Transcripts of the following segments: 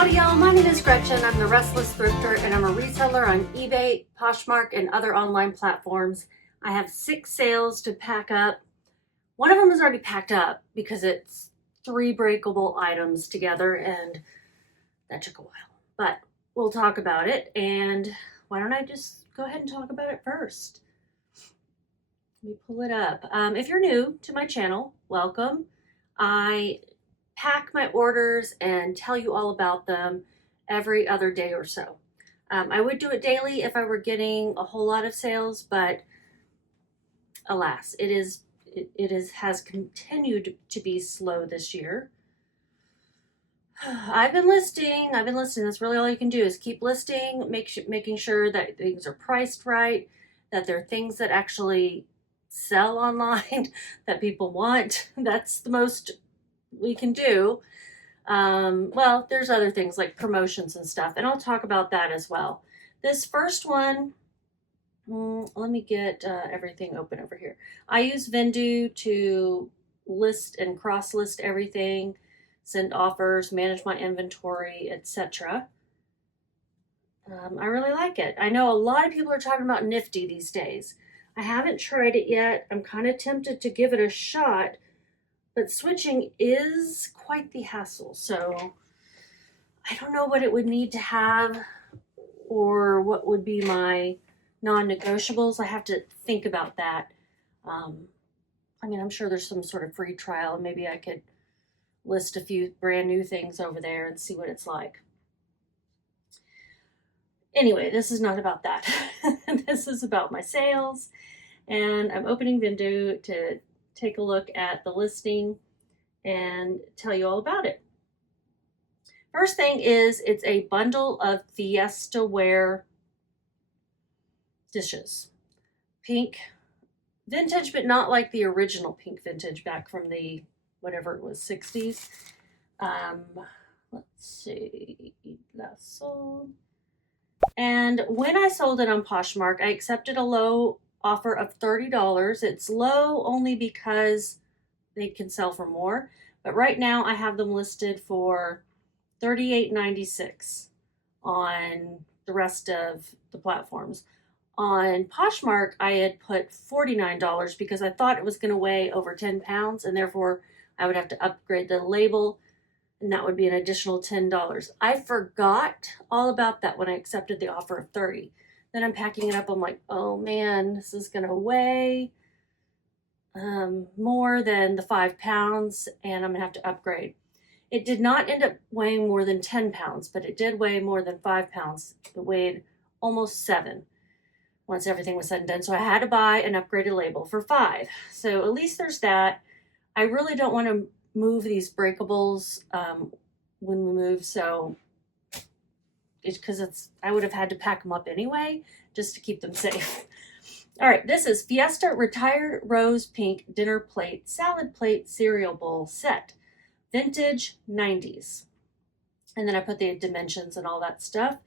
Howdy y'all, my name is Gretchen. I'm the Restless Thrifter and I'm a reseller on eBay, Poshmark, and other online platforms. I have 6 sales to pack up. One of them is already packed up because it's 3 breakable items together and that took a while. But we'll talk about it, and why don't I just go ahead and talk about it first. Let me pull it up. If you're new to my channel, welcome. I pack my orders and tell you all about them every other day or so. I would do it daily if I were getting a whole lot of sales, but alas, it has continued to be slow this year. I've been listing. That's really all you can do is keep listing, making sure that things are priced right, that they're things that actually sell online, that people want. That's the most we can do. Well, there's other things like promotions and stuff, and I'll talk about that as well. This first one, let me get everything open over here. I use Vendoo to list and cross-list everything, send offers, manage my inventory, etc. I really like it. I know a lot of people are talking about Nifty these days. I haven't tried it yet. I'm kind of tempted to give it a shot, but switching is quite the hassle. So I don't know what it would need to have or what would be my non-negotiables. I have to think about that. I mean, I'm sure there's some sort of free trial, and maybe I could list a few brand new things over there and see what it's like. Anyway, this is not about that. This is about my sales, and I'm opening Vendoo to take a look at the listing and tell you all about it. First thing is, it's a bundle of Fiesta ware dishes. Pink vintage, but not like the original pink vintage back from the whatever it was, 60s. Let's see, that's sold. And when I sold it on Poshmark, I accepted a low offer of $30. It's low only because they can sell for more, but right now I have them listed for $38.96 on the rest of the platforms. On Poshmark, I had put $49 because I thought it was going to weigh over 10 pounds, and therefore I would have to upgrade the label, and that would be an additional $10. I forgot all about that when I accepted the offer of $30. Then I'm packing it up. I'm like, oh man, this is going to weigh more than the 5 pounds, and I'm going to have to upgrade. It did not end up weighing more than 10 pounds, but it did weigh more than 5 pounds. It weighed almost 7 once everything was said and done. So I had to buy an upgraded label for 5. So at least there's that. I really don't want to move these breakables when we move, so it's because I would have had to pack them up anyway just to keep them safe. All right, this is Fiesta Retired Rose Pink Dinner Plate Salad Plate Cereal Bowl Set, vintage 90s. And then I put the dimensions and all that stuff.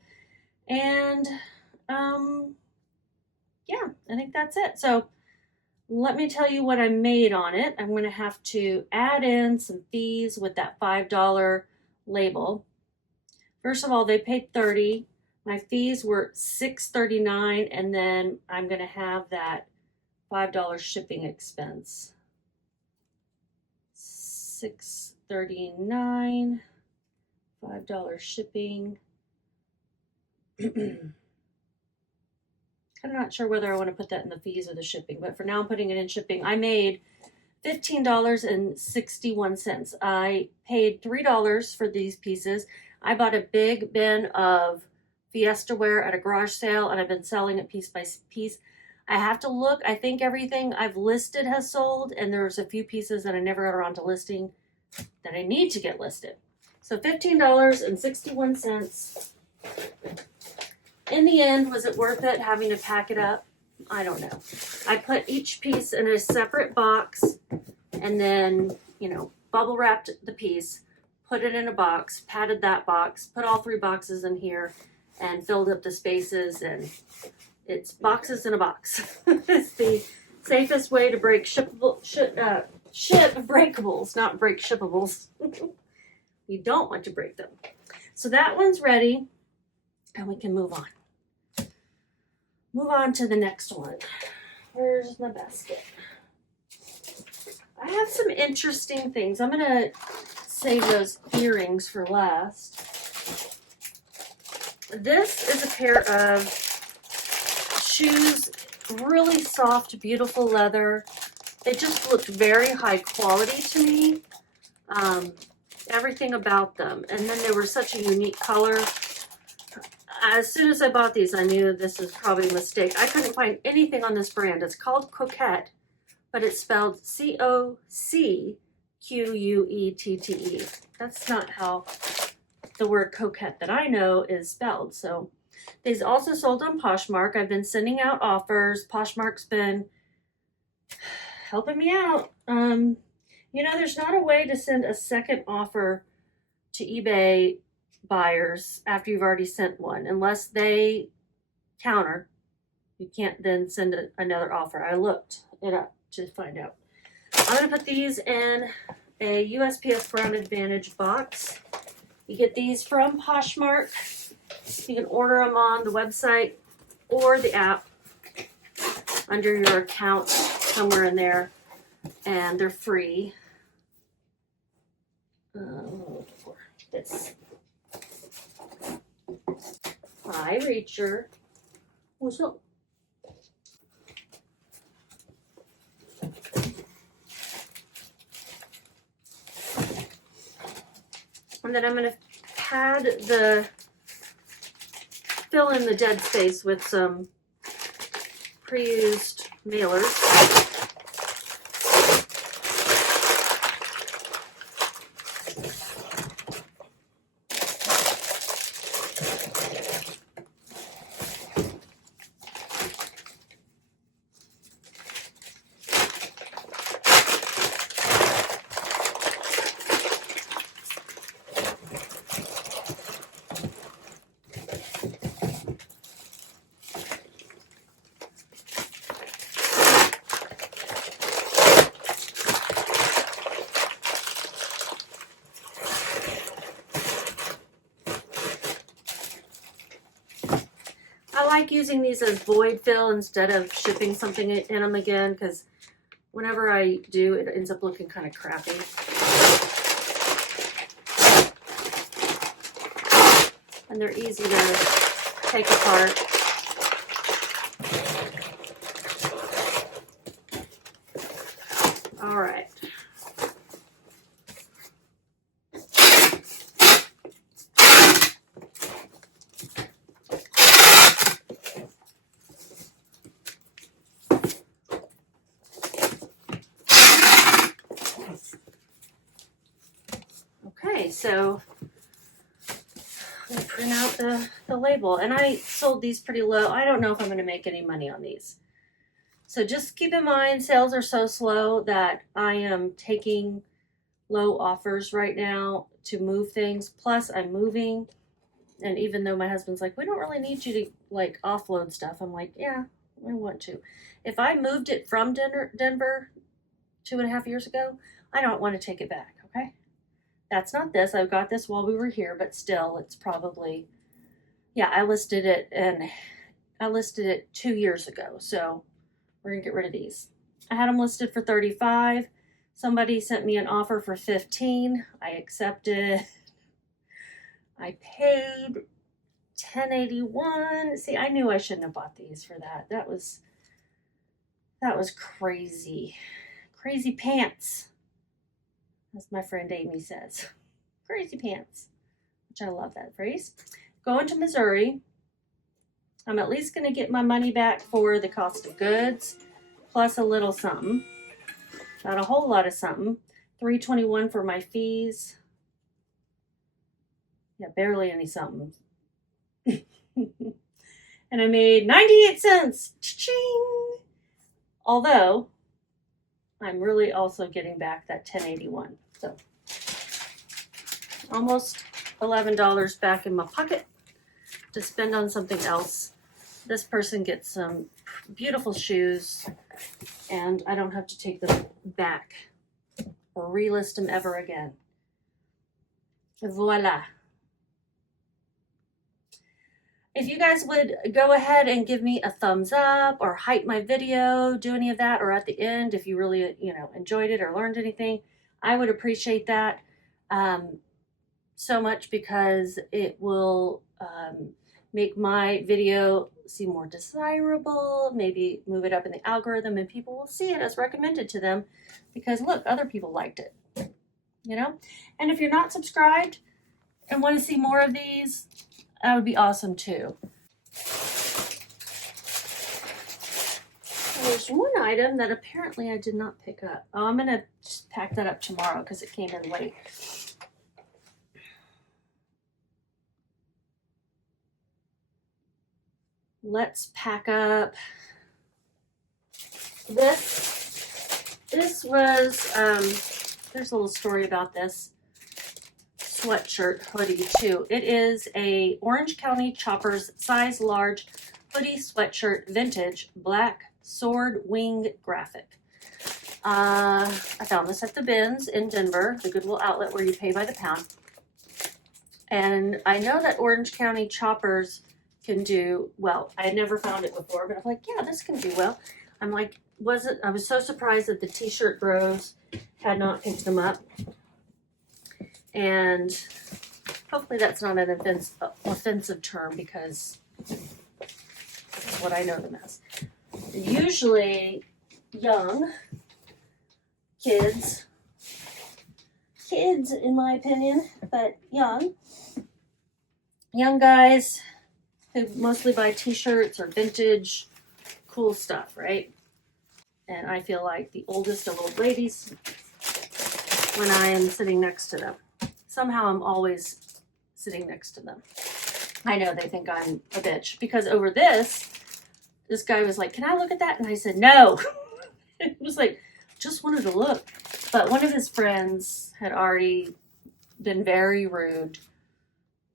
And yeah, I think that's it. So let me tell you what I made on it. I'm going to have to add in some fees with that $5 label. First of all, they paid $30. My fees were $6.39, and then I'm going to have that $5 shipping expense. $6.39, $5 shipping. I'm not sure whether I want to put that in the fees or the shipping, but for now I'm putting it in shipping. I made $15.61. I paid $3 for these pieces. I bought a big bin of Fiesta ware at a garage sale, and I've been selling it piece by piece. I have to look. I think everything I've listed has sold, and there's a few pieces that I never got around to listing that I need to get listed. So $15.61. In the end, was it worth it having to pack it up? I don't know. I put each piece in a separate box and then, bubble wrapped the piece, put it in a box, padded that box, put all 3 boxes in here, and filled up the spaces, and it's boxes in a box. It's the safest way to ship breakables, not break shippables. You don't want to break them. So that one's ready, and we can move on. Move on to the next one. Where's my basket? I have some interesting things. I'm gonna save those earrings for last. This is a pair of shoes, really soft, beautiful leather. They just looked very high quality to me. Everything about them. And then they were such a unique color. As soon as I bought these, I knew this was probably a mistake. I couldn't find anything on this brand. It's called Coquette, but it's spelled C-O-C-Q-U-E-T-T-E. That's not how the word coquette that I know is spelled. So these also sold on Poshmark. I've been sending out offers. Poshmark's been helping me out. You know, there's not a way to send a second offer to eBay buyers after you've already sent one, unless they counter. You can't then send another offer. I looked it up to find out. I'm going to put these in a USPS Ground Advantage box. You get these from Poshmark. You can order them on the website or the app under your account, somewhere in there, and they're free. This high reacher. What's up? And then I'm going to fill in the dead space with some pre-used mailers. I like using these as void fill instead of shipping something in them again, because whenever I do, it ends up looking kind of crappy. And they're easy to take apart. All right. Okay, so I'm gonna print out the label, and I sold these pretty low. I don't know if I'm going to make any money on these. So just keep in mind, sales are so slow that I am taking low offers right now to move things. Plus I'm moving, and even though my husband's like, we don't really need you to like offload stuff, I'm like, yeah, I want to. If I moved it from Denver 2.5 years ago, I don't want to take it back, okay? That's not this. I got this while we were here, but still, it's probably, yeah, I listed it 2 years ago. So we're gonna get rid of these. I had them listed for $35. Somebody sent me an offer for $15. I accepted. I paid $10.81. See, I knew I shouldn't have bought these for that. That was crazy. Crazy pants, as my friend Amy says. Crazy pants, which I love that phrase. Going to Missouri. I'm at least going to get my money back for the cost of goods, plus a little something. Not a whole lot of something. $3.21 for my fees. Yeah, barely any something. And I made 98 cents. Cha-ching! Although, I'm really also getting back that $10.81. So, almost $11 back in my pocket to spend on something else. This person gets some beautiful shoes, and I don't have to take them back or relist them ever again. Voila. If you guys would go ahead and give me a thumbs up or hype my video, do any of that, or at the end, if you really, enjoyed it or learned anything, I would appreciate that so much, because it will make my video seem more desirable, maybe move it up in the algorithm, and people will see it as recommended to them because look, other people liked it, And if you're not subscribed and want to see more of these, that would be awesome too. There's one item that apparently I did not pick up. Oh, I'm going to just pack that up tomorrow because it came in late. Let's pack up this. This was, there's a little story about this sweatshirt hoodie too. It is a Orange County Choppers size large hoodie sweatshirt, vintage, black sword wing graphic. I found this at the bins in Denver, the Goodwill outlet where you pay by the pound. And I know that Orange County Choppers can do well. I had never found it before, but I'm like, yeah, this can do well. I'm like, I was so surprised that the t-shirt bros had not picked them up. And hopefully that's not an offensive term, because that's what I know them as. Usually young kids in my opinion, but young guys who mostly buy t-shirts or vintage cool stuff, right? And I feel like the oldest of old ladies when I am sitting next to them. Somehow I'm always sitting next to them. I know they think I'm a bitch, because over this guy was like, can I look at that? And I said, no. It was like, just wanted to look. But one of his friends had already been very rude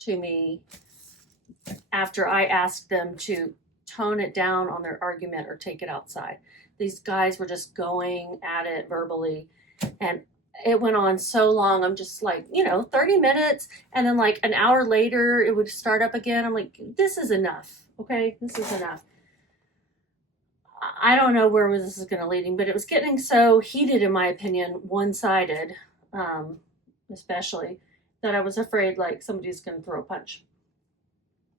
to me after I asked them to tone it down on their argument or take it outside. These guys were just going at it verbally, and it went on so long. I'm just like, 30 minutes, and then like an hour later it would start up again. I'm like, this is enough. Okay, this is enough. I don't know where this is going to lead, but it was getting so heated, in my opinion, one-sided, especially, that I was afraid like somebody's going to throw a punch.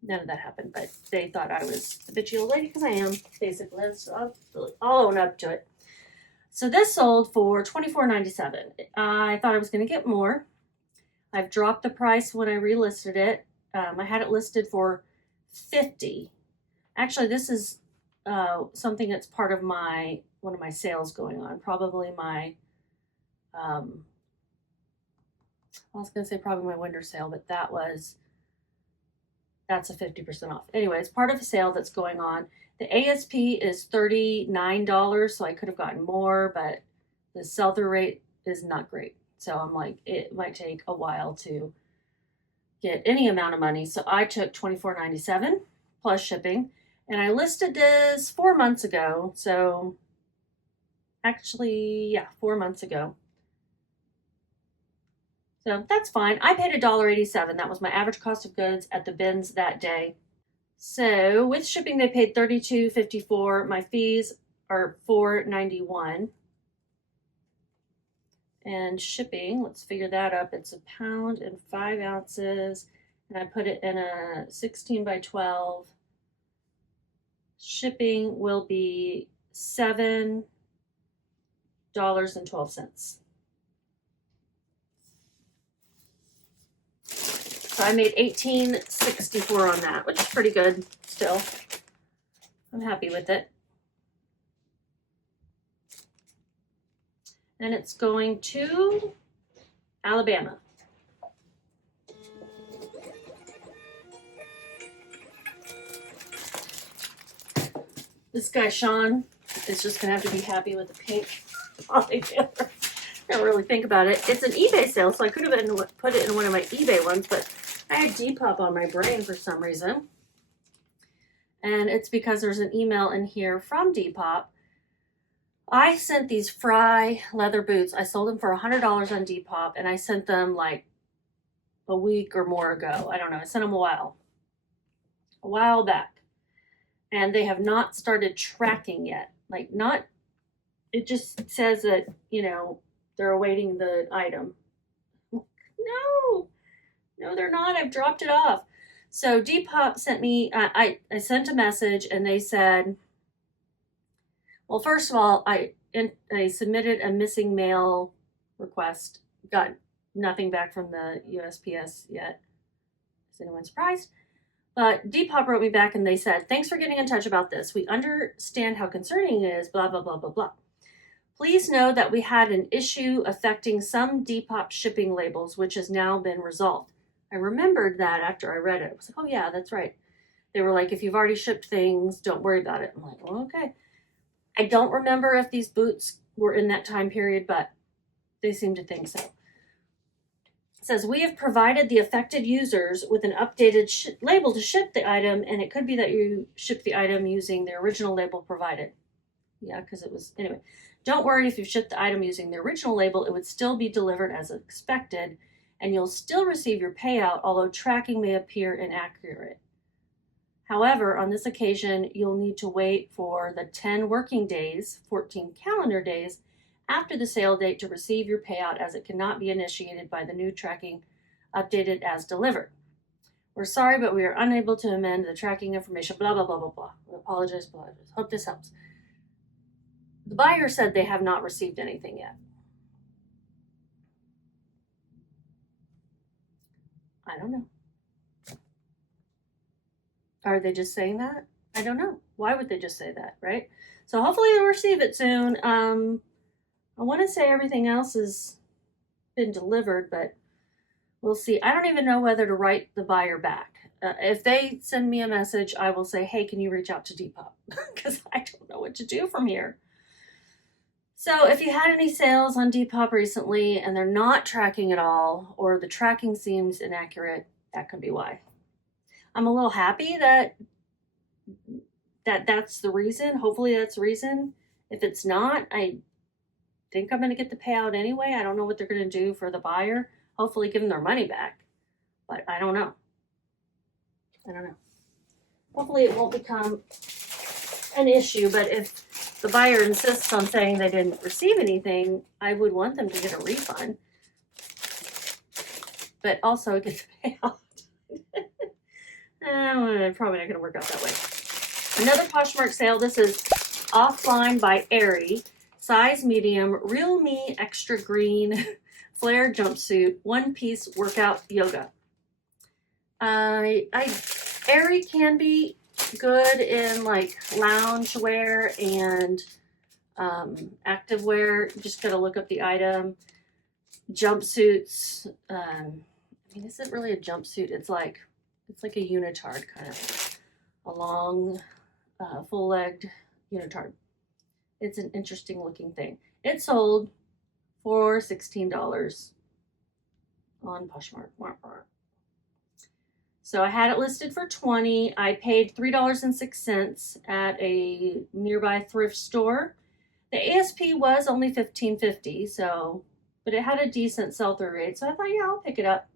None of that happened, but they thought I was a bitchy old lady, because I am, basically. So I'll own up to it. So this sold for $24.97. I thought I was going to get more. I've dropped the price when I relisted it. I had it listed for $50. Actually, this is something that's part of one of my sales going on. Probably my, I was going to say probably my winter sale, but that's a 50% off. Anyway, it's part of a sale that's going on. The ASP is $39, so I could have gotten more, but the sell-through rate is not great. So I'm like, it might take a while to get any amount of money. So I took $24.97 plus shipping, and I listed this 4 months ago. So actually, yeah, 4 months ago. So that's fine. I paid $1.87. That was my average cost of goods at the bins that day. So with shipping, they paid $32.54. My fees are $4.91. And shipping, let's figure that up. It's 1 pound and 5 ounces. And I put it in a 16 by 12. Shipping will be $7.12. So I made $18.64 on that, which is pretty good still. I'm happy with it. And it's going to Alabama. This guy, Sean, is just going to have to be happy with the pink polytailor. I don't really think about it. It's an eBay sale, so I could have put it in one of my eBay ones, but I had Depop on my brain for some reason. And it's because there's an email in here from Depop. I sent these Fry leather boots. I sold them for $100 on Depop, and I sent them like a week or more ago. I don't know. I sent them a while. a while back, and they have not started tracking yet. Like, not, it just says that, you know, they're awaiting the item. No, no, they're not. I've dropped it off. So Depop sent me, I sent a message and they said, well, first of all, I submitted a missing mail request, got nothing back from the USPS yet. Is anyone surprised? But Depop wrote me back and they said, thanks for getting in touch about this. We understand how concerning it is, blah, blah, blah, blah, blah. Please know that we had an issue affecting some Depop shipping labels, which has now been resolved. I remembered that after I read it. I was like, oh yeah, that's right. They were like, if you've already shipped things, don't worry about it. I'm like, well, okay. I don't remember if these boots were in that time period, but they seem to think so. It says, we have provided the affected users with an updated label to ship the item, and it could be that you shipped the item using the original label provided. Yeah, because it was, anyway. Don't worry, if you shipped the item using the original label, it would still be delivered as expected, and you'll still receive your payout, although tracking may appear inaccurate. However, on this occasion, you'll need to wait for the 10 working days, 14 calendar days, after the sale date to receive your payout, as it cannot be initiated by the new tracking updated as delivered. We're sorry, but we are unable to amend the tracking information, blah, blah, blah, blah, blah. We apologize, blah, blah. Hope this helps. The buyer said they have not received anything yet. I don't know. Are they just saying that? I don't know. Why would they just say that, right? So hopefully they'll receive it soon. I want to say everything else has been delivered, but we'll see. I don't even know whether to write the buyer back. If they send me a message, I will say, hey, can you reach out to Depop? Because I don't know what to do from here. So if you had any sales on Depop recently and they're not tracking at all, or the tracking seems inaccurate, that could be why. I'm a little happy that that's the reason. Hopefully that's the reason. If it's not, I think I'm going to get the payout anyway. I don't know what they're going to do for the buyer. Hopefully give them their money back. But I don't know. Hopefully it won't become an issue. But if the buyer insists on saying they didn't receive anything, I would want them to get a refund. But also get the payout. Probably not going to work out that way. Another Poshmark sale. This is Offline by Aerie. Size medium, Real Me Extra Green Flare Jumpsuit, one-piece workout yoga. Aerie can be good in like lounge wear and active wear. You just got to look up the item. Jumpsuits. I mean, this isn't really a jumpsuit. It's like a unitard, kind of a long, full-legged unitard. It's an interesting looking thing. It sold for $16 on Poshmark. So I had it listed for $20. I paid $3.06 at a nearby thrift store. The ASP was only $15.50, so, but it had a decent sell-through rate. So I thought, yeah, I'll pick it up.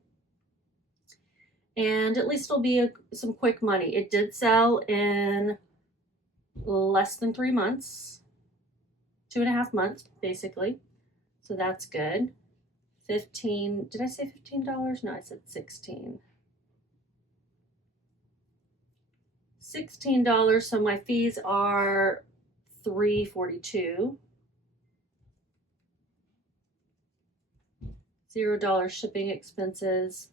And at least it'll be some quick money. It did sell in less than 3 months. 2.5 months, basically. So that's good. 15, did I say $15? No, I said 16. $16, so my fees are $3.42. $0 shipping expenses.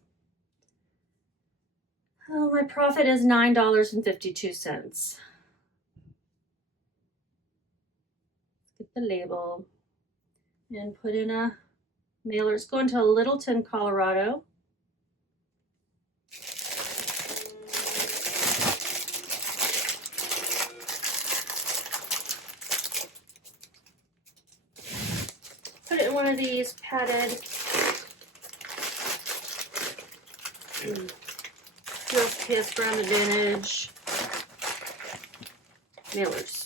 Oh, my profit is $9.52. Get the label and put in a mailer. It's going to Littleton, Colorado. Put it in one of these padded USPS Ground Advantage mailers.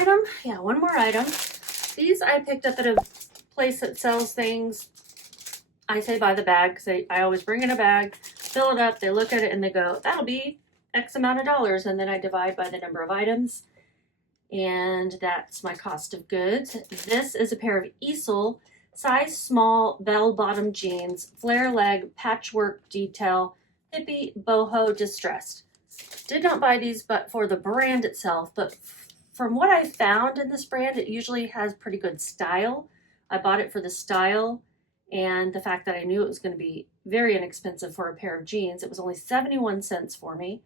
item? Yeah, one more item. These I picked up at a place that sells things. I say buy the bag because I always bring in a bag, fill it up, they look at it and they go, that'll be X amount of dollars. And then I divide by the number of items. And that's my cost of goods. This is a pair of Easel size small bell bottom jeans, flare leg, patchwork detail, hippie boho distressed. Did not buy these but for the brand itself, but from what I found in this brand, it usually has pretty good style. I bought it for the style and the fact that I knew it was going to be very inexpensive for a pair of jeans. It was only 71 cents for me.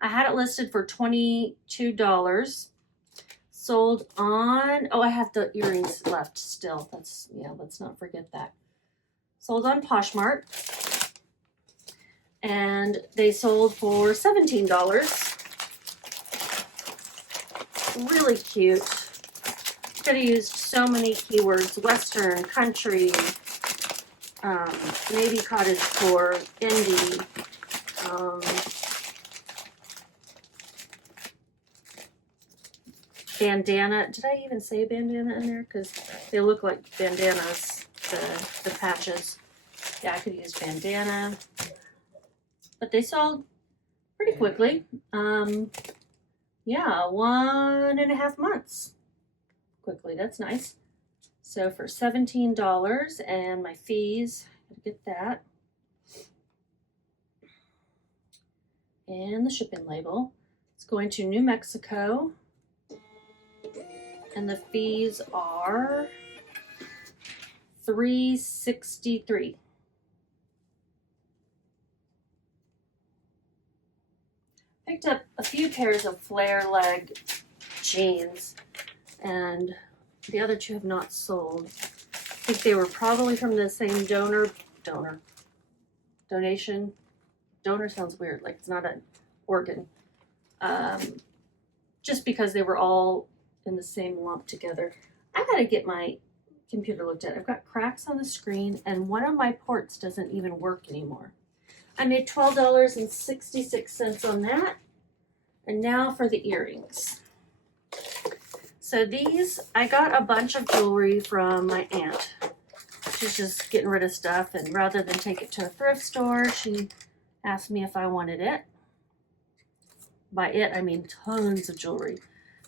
I had it listed for $22. Sold on, oh, I have the earrings left still. Let's not forget that. Sold on Poshmark. And they sold for $17. Really cute. Could have used so many keywords: Western, country, maybe cottagecore, indie, bandana. Did I even say bandana in there? Because they look like bandanas, the patches. Yeah, I could use bandana. But they sold pretty quickly. Yeah, 1.5 months. Quickly, that's nice. So for $17 and my fees, I gotta get that. And the shipping label. It's going to New Mexico. And the fees are $3.63. Picked up a few pairs of flare leg jeans, and the other two have not sold. I think they were probably from the same donation. Donor sounds weird, like it's not an organ. Just because they were all in the same lump together. I gotta get my computer looked at. I've got cracks on the screen and one of my ports doesn't even work anymore. I made $12.66 on that. And now for the earrings. So these, I got a bunch of jewelry from my aunt. She's just getting rid of stuff, and rather than take it to a thrift store, she asked me if I wanted it. By it, I mean tons of jewelry.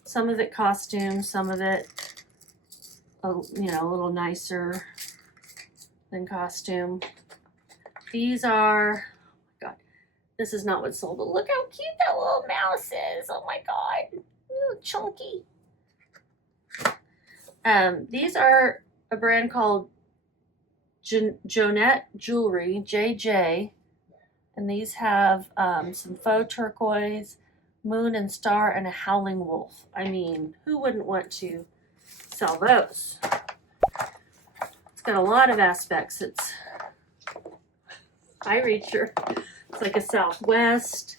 Some of it costume, some of it, a little nicer than costume. These are, oh my God, this is not what sold, but look how cute that little mouse is. Oh my God, little chunky. These are a brand called Jonette Jewelry, JJ, and these have some faux turquoise, moon and star, and a howling wolf. I mean, who wouldn't want to sell those? It's got a lot of aspects. It's high reacher. It's like a Southwest,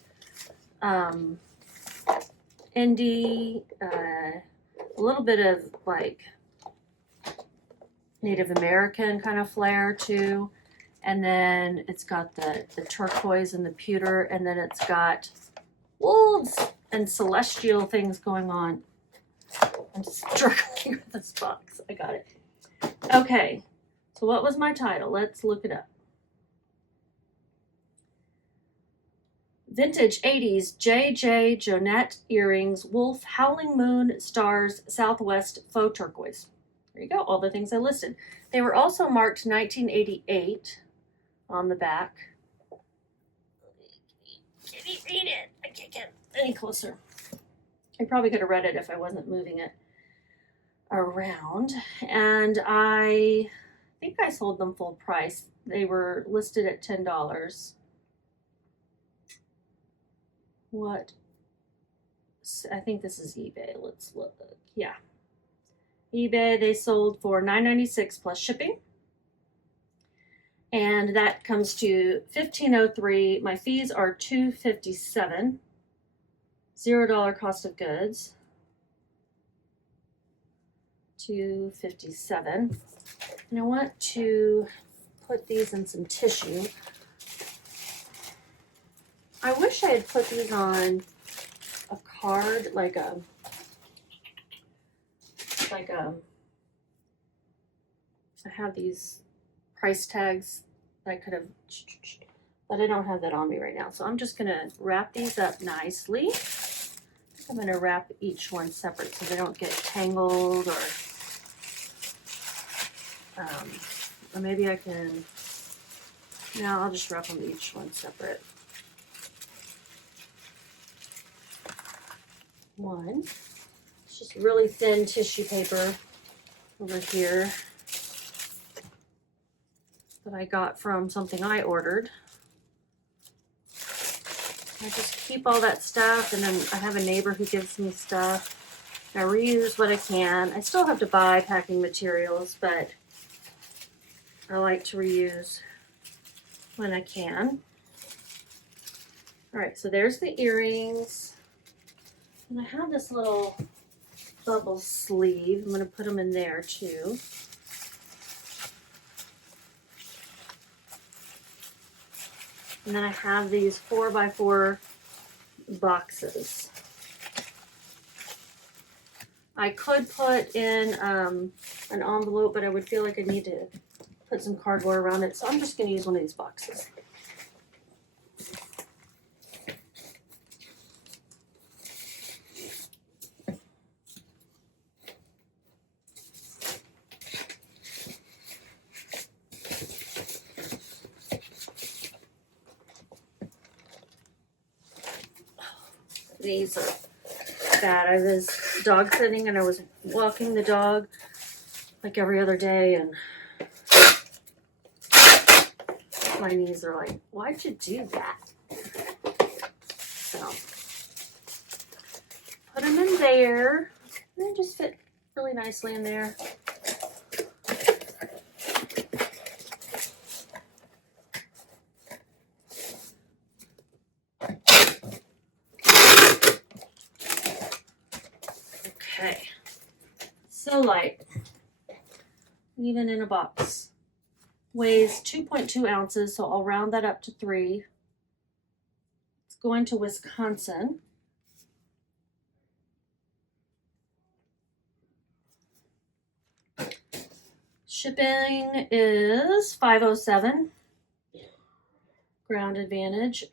indie, a little bit of like Native American kind of flair too. And then it's got the turquoise and the pewter, and then it's got wolves and celestial things going on. I'm struggling with this box. I got it. Okay, so what was my title? Let's look it up. Vintage 80s JJ Jonette earrings, wolf, howling moon, stars, Southwest, faux turquoise. There you go, all the things I listed. They were also marked 1988 on the back. Can you read it? I can't get any closer. I probably could have read it if I wasn't moving it around. And I think I sold them full price. They were listed at $10. What? I think this is eBay. Let's look. Yeah. eBay, they sold for $9.96 plus shipping. And that comes to $15.03. My fees are $2.57. $0 cost of goods. $2.57. And I want to put these in some tissue. I wish I had put these on a card, like a like I have these price tags that I could have, but I don't have that on me right now. So I'm just gonna wrap these up nicely. I'm gonna wrap each one separate so they don't get tangled, or maybe I can, no, I'll just wrap them each one separate. One, it's just really thin tissue paper over here that I got from something I ordered. I just keep all that stuff, and then I have a neighbor who gives me stuff. I reuse what I can. I still have to buy packing materials, but I like to reuse when I can. All right, so there's the earrings. And I have this little bubble sleeve. I'm going to put them in there too. And then I have these 4x4 boxes. I could put in an envelope, but I would feel like I need to put some cardboard around it. So I'm just going to use one of these boxes. These are bad. I was dog sitting and I was walking the dog like every other day, and my knees are like, why'd you do that? So put them in there, and they just fit really nicely in there. Okay, so light, even in a box. Weighs 2.2 ounces, so I'll round that up to 3. It's going to Wisconsin. Shipping is $5.07. Ground Advantage.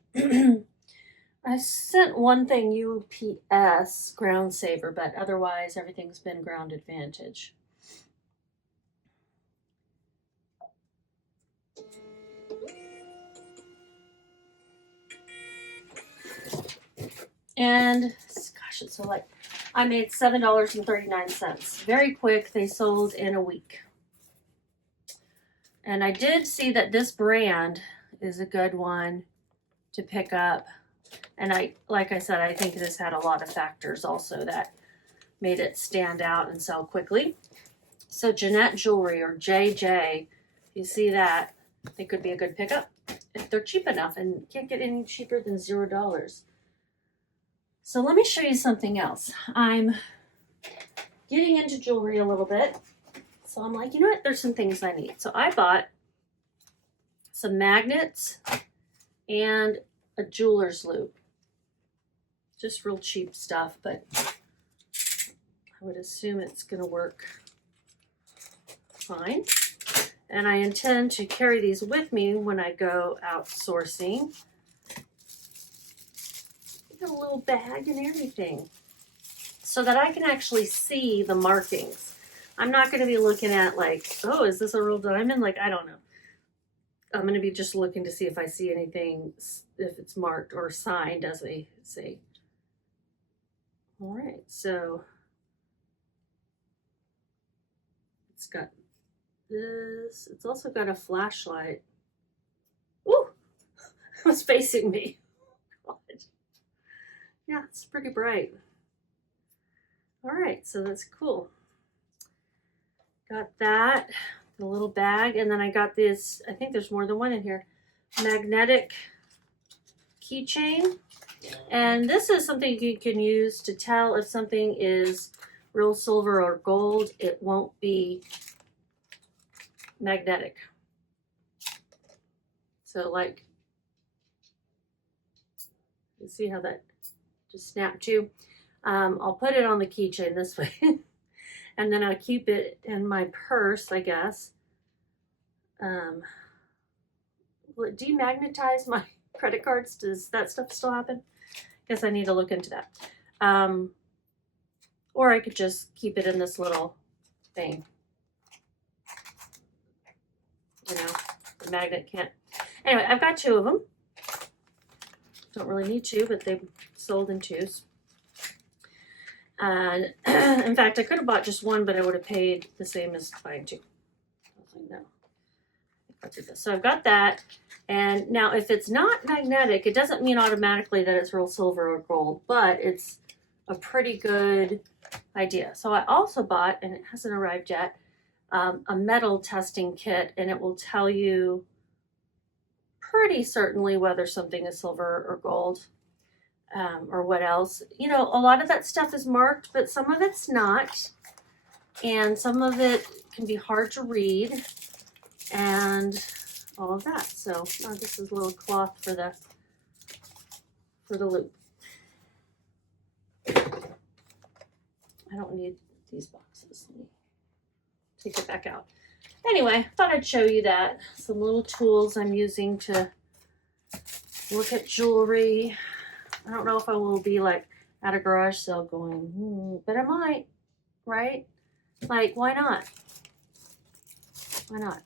I sent one thing UPS Ground Saver, but otherwise everything's been Ground Advantage. And gosh, it's so light. I made $7.39. Very quick. They sold in a week. And I did see that this brand is a good one to pick up. And like I said, I think this had a lot of factors also that made it stand out and sell quickly. So Jonette Jewelry, or JJ, you see that, it could be a good pickup if they're cheap enough, and can't get any cheaper than $0. So let me show you something else. I'm getting into jewelry a little bit. So I'm like, you know what? There's some things I need. So I bought some magnets and a jeweler's loop. Just real cheap stuff, but I would assume it's going to work fine. And I intend to carry these with me when I go out sourcing. A little bag and everything, so that I can actually see the markings. I'm not going to be looking at like, oh, is this a real diamond? Like, I don't know. I'm going to be just looking to see if I see anything, if it's marked or signed, as they say. All right, so it's got this. It's also got a flashlight. Ooh, it was facing me. God. Yeah, it's pretty bright. All right, so that's cool. Got that, the little bag, and then I got this, I think there's more than one in here, magnetic keychain. And this is something you can use to tell if something is real silver or gold. It won't be magnetic. So like, you see how that just snapped to? I'll put it on the keychain this way. And then I keep it in my purse, I guess. Will it demagnetize my credit cards? Does that stuff still happen? Guess I need to look into that. Or I could just keep it in this little thing. You know, the magnet can't. Anyway, I've got 2 of them. Don't really need 2, but they sold in 2s. And in fact, I could have bought just 1, but I would have paid the same as buying 2. I was like, no. Let's do this. So I've got that. And now if it's not magnetic, it doesn't mean automatically that it's real silver or gold, but it's a pretty good idea. So I also bought, and it hasn't arrived yet, a metal testing kit, and it will tell you pretty certainly whether something is silver or gold, or what else. You know, a lot of that stuff is marked, but some of it's not, and some of it can be hard to read, and all of that. So this is a little cloth for the loop. I don't need these boxes. Let me take it back out. Anyway, thought I'd show you that. Some little tools I'm using to look at jewelry. I don't know if I will be like at a garage sale going, but I might, right? Like, why not? Why not?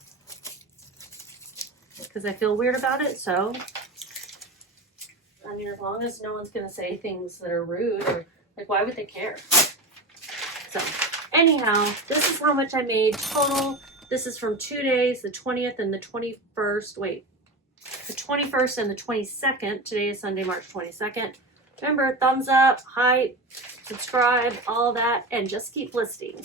Because I feel weird about it, so I mean, as long as no one's gonna say things that are rude, or like, why would they care? So anyhow, this is how much I made total. This is from 2 days, the 20th and the 21st. Wait, the 21st and the 22nd. Today is Sunday, March 22nd. Remember, thumbs up, hype, subscribe, all that, and just keep listing.